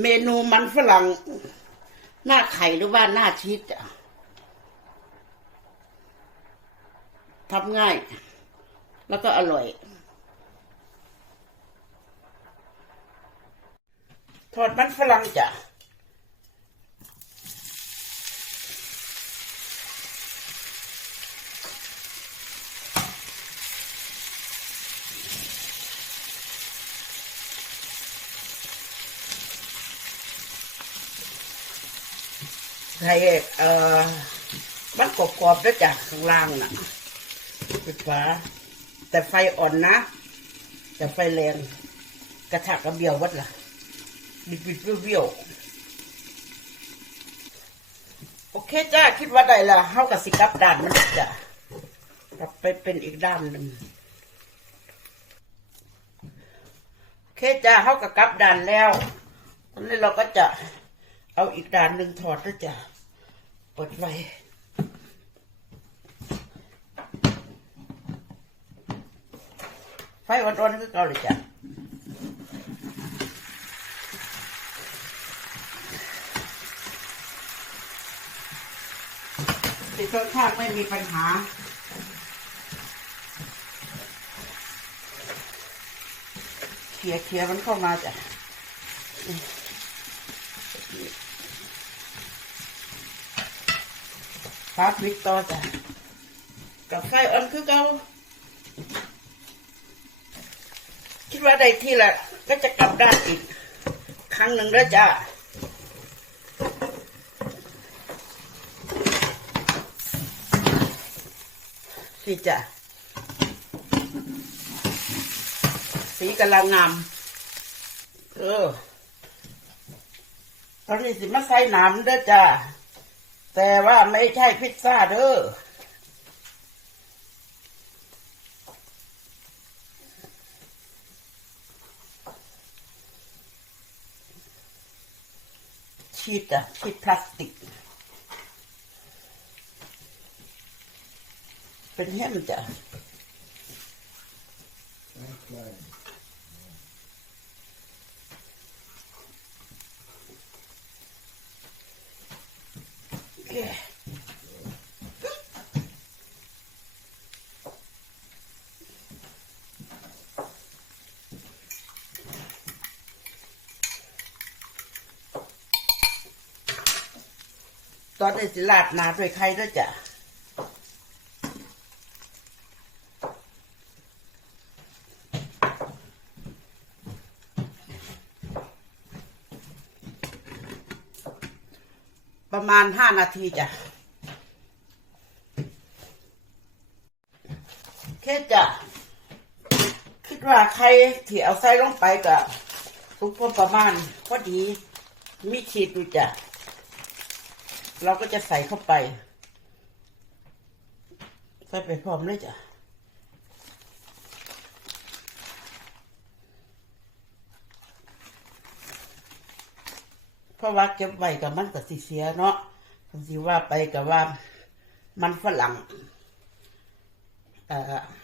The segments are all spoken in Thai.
เมนูมันฝรั่ง หน้าไข่หรือว่าหน้าชีสทำง่าย แล้วก็อร่อย ทอดมันฝรั่งจ้ะ ใส่เอ่อมันกรอบๆด้วยจ้ะข้างล่างน่ะปิดฝาแต่ไฟอ่อนนะ แต่ไฟแรง กระทะกระเบียววัดล่ะบิดบิดเบี้ยวโอเคจ้า คิดว่าได้ละเฮากับสิกับด้านมันจ้ะกลับไปเป็นอีกด้านหนึ่งโอเคจ้าเฮากับกับด้านแล้วตอนนี้เราก็จะเอาอีกด้านหนึ่งถอดแล้วยจ้ะ เปิดไฟไฟอ่อนๆก็เก่าเลยจ้ะติดเครื่องข้างไม่มีปัญหาเคลียเคลียร์มันเข้ามาจ้ะ ฟาดวิกต่อจ้ะกับไฟอ่อนคือเก่าคิดว่าได้ที่ละก็จะกลับด้านอีก ครั้งหนึ่งแล้วจ้ะนี่จ้ะสีกำลังงาม เออตอนนี้สิมาใส่นามเด้อจ้ะ แต่ว่าไม่ใช่พิซซ่าเด้อชีตอะชีตพลาสติก เป็นแฮมจ้ะ อนนี้สิลาดหนาด้วยไข่ด้วยจ้ะประมาณห้านาทีจ้ะแค่จะคิดว่าใครที่เอาใส่ลงไปกับทุกพอประมาณพอดี มีขีดอยู่จ้ะ เราก็จะใส่เข้าไป ใส่ไปพร้อมเลยจ้ะเพราะว่าเก็บไว้กับมันก็สิเสียเนาะคันสิว่าไปกับว่ามันฝรั่ง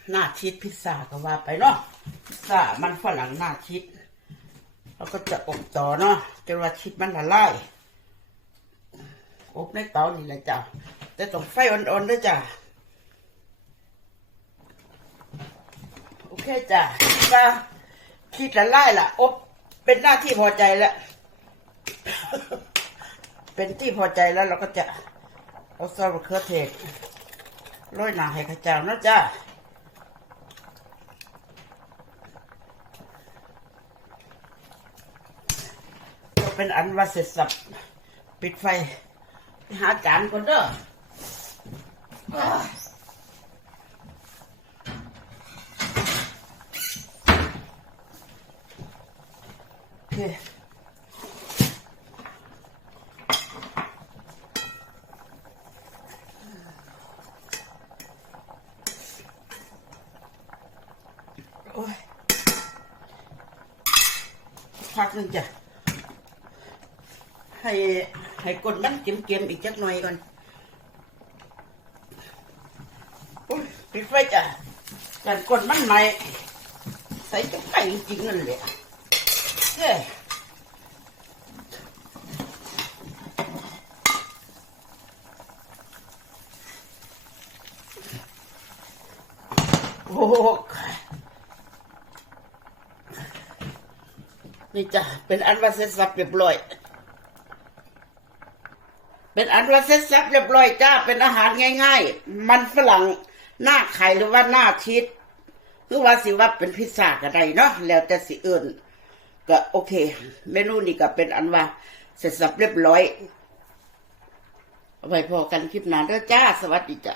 หน้าชีสพิซซ่าก็ว่าไปเนาะพิซซ่ามันฝรั่งหน้าชีสเราก็จะอบต่อเนาะจนว่าชีสมันละลาย อบในเตานี่แหละจ้ะแต่ต้องไฟอ่อนๆด้วยจ้ะโอเคจ้ะก็คิดละไลายละอบเป็นหน้าที่พอใจแล้ว เป็นที่พอใจแล้วเราก็จะเอาซอสมะเขือเทศโรยหนาให้ข้าเจ้านะจ้ะเป็นอันว่าเสร็จสับปิดไฟ หาจานก่อนเด้ออ้ายโอเคโอ้ยพักหนึงจ้ะ ให้ให้กดมันเค็มๆอีกจักหน่อยก่อนปิดไว้จ้ะการกดมันใหม่ใส่จะไปจริงนั่นแหละเฮ้โอ้นี่จ้ะเป็นอันว่าเสร็จสับเรียบร้อย เป็นอันว่าเซ็ตสับเรียบร้อยจ้า เป็นอาหารง่าย ๆ มันฝรั่งหน้าไข่หรือว่าหน้าชีสคือว่าสิว่าเป็นพิซซ่าก็ได้เนาะแล้วแต่สิเอื่นก็โอเค เมนูนี้ก็เป็นอันว่าเสร็จสับเรียบร้อยเอาไว้พอกันคลิปหน้าเด้อจ้า สวัสดีจ้า